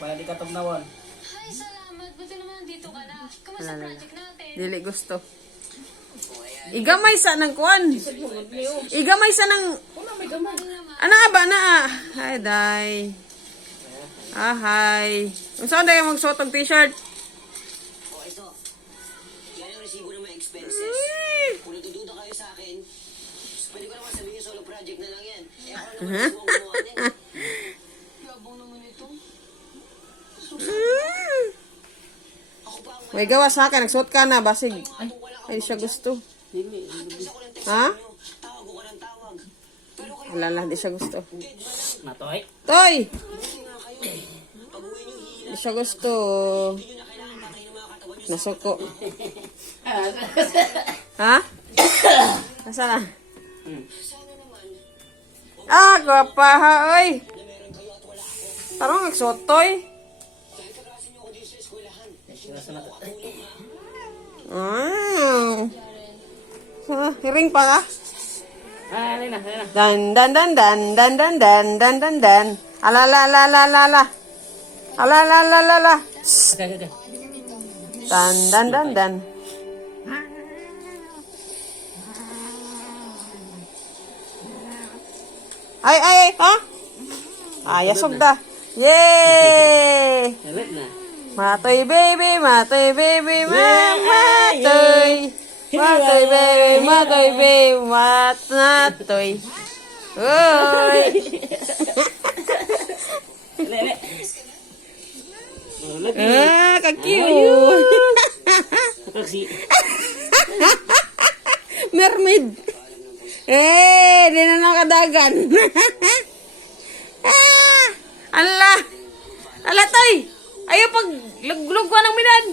Para di ka tugnawan. Ay, salamat. Buti naman nandito ka na. Kamusta Wala, project natin? Dili gusto. Igamay sa ng kuan. Igamay sa ng... Ano nga ba na? Hi, day. Ah, hi. Kung saan tayo magsuot ng t-shirt? O ito, yan ang resibo ng mga expenses. Kung natududa kayo sa akin, pwede ko naman sabihin solo project na lang yan. Eh ako naman ang gumawa niyan. Yabang naman ito. Ako pa ang May gawa sa akin. Nagsuot ka na. Basig. Ay, di siya gusto. isa ko ng text Ha? nyo. Tawag ko ng tawag. Pero kayo, Alala, di siya gusto. Matoy. Toy! buti nga kayo. Pag-uwi nyo, Di siya gusto. hindi nyo na kailangan patay ng mga katawan nyo. Nasuko. Ha? Nasaan na? Sana naman, Ah, gwapa ha, oy. na meron kayo at wala ako. Parang nagsuot, Toy. Dahil kaklase nyo ako dito sa eskwelahan. Hiring pa ka? Alin na. Dan dan dan dan dan dan dan dan dan dan. Ala la la la la la. Ala la la la la. Okay. Dan dan dan dan. Ay ay ay, ha? Yasog da. Yay! Alin na. Matoy baby, matoy baby, matoy. Matoy baby, matoy baby, matoy. Oy! Alin. Ka-cute! Kasi, Mermaid! Di na nakadagan. Ala! Ala, toy! Ayaw pag lugwa ng minan!